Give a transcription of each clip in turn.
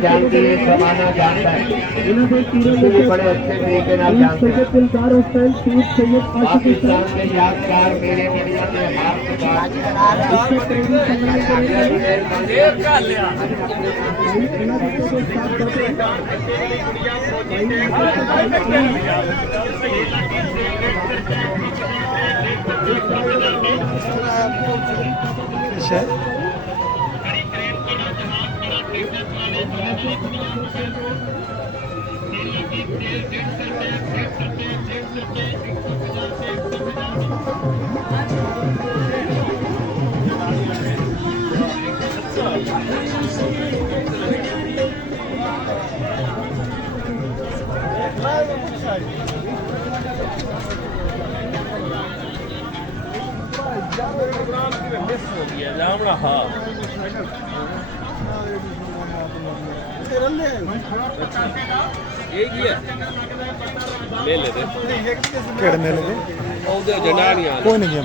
जानती है जमाना जानता है, बड़े अच्छे तरीके से जानते हैं। पाकिस्तान के यादगार मेरे मीडिया में हाथ ले लेते कोई नहीं है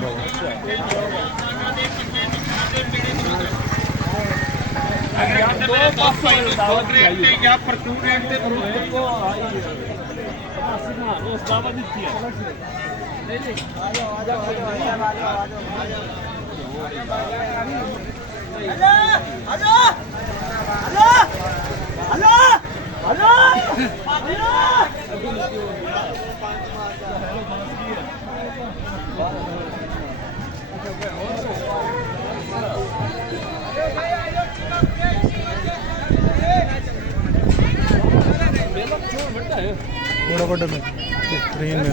थोड़ा बड़ा में ट्रेन में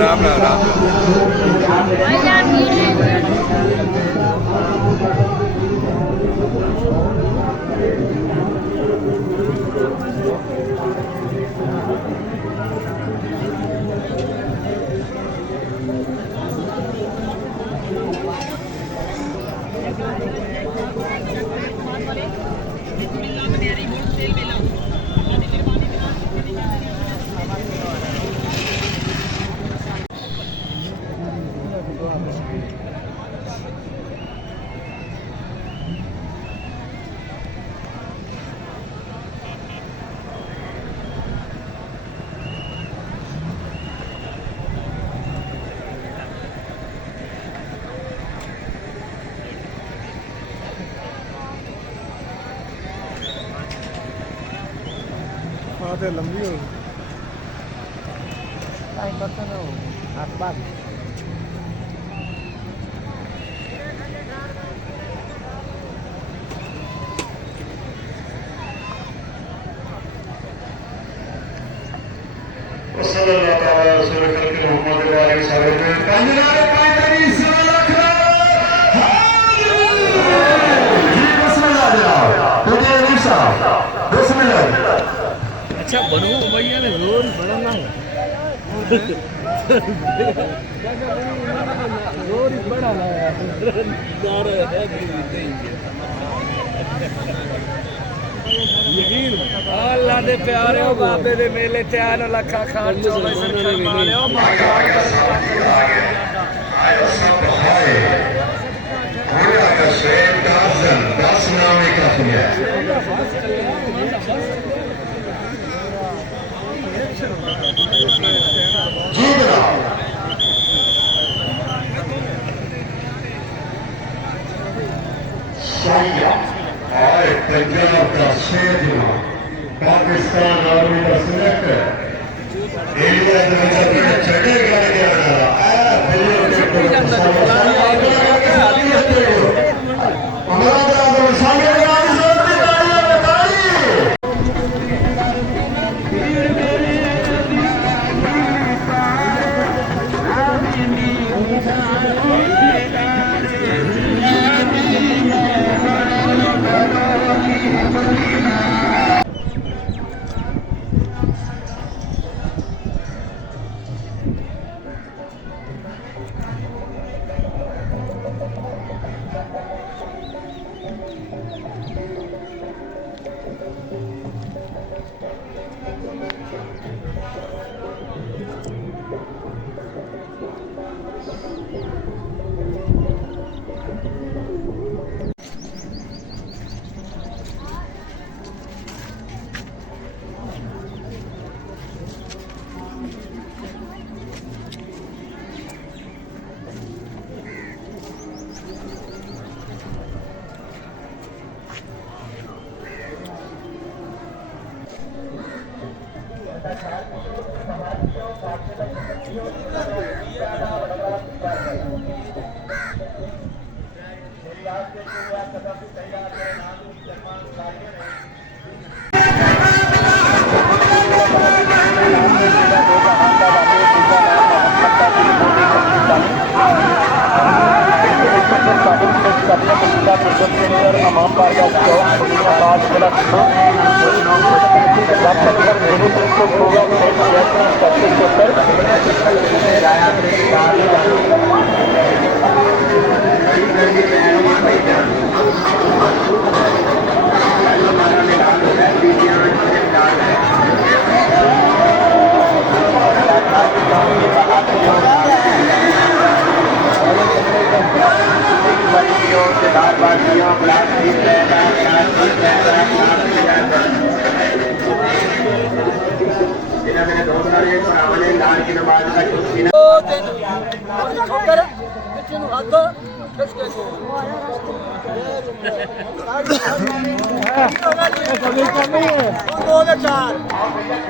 राम राम ਤੇ ਲੰਬੀ ਹੋ ਗਈ ਟਾਈਮ ਕਰਤਾ ਨਾ ਹੱਥ ਬਾਹਰ sallallahu alaihi wasallam ke Muhammad alaihi wasallam kanjare kaitari sallallahu जी bismillah जनाब तो ये साहब bismillah अच्छा बनो भैया ने रोल बड़ा ना रोल बड़ा ना यार है यकीन अल्लाह दे प्यारे हो बाबे दे मेले ते आन लखा खान चोवे सर मारे हो पूरा का शेर दासन दास नामे का है जी जनाब शाहिया और पंजाब का शेर जनाब पाकिस्तान आर्मी का सिलेक्टर इंडिया के अंदर चढ़े गए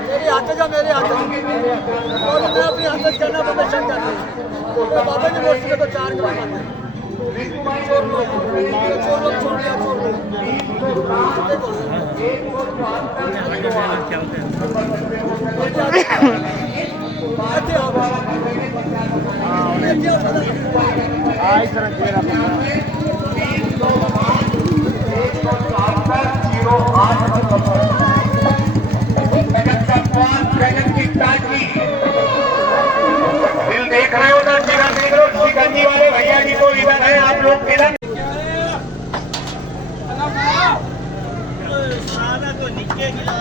मेरे हाथ जा मैं अपने हाथ करना बाबा ने बोल तो 4 चोर लोग छोड़ दिया चोर दिल देख रहे हो ना जगह देख रहे हो शिकंजी वाले भैया जी को इधर है आप लोग इधर तो नीचे गिला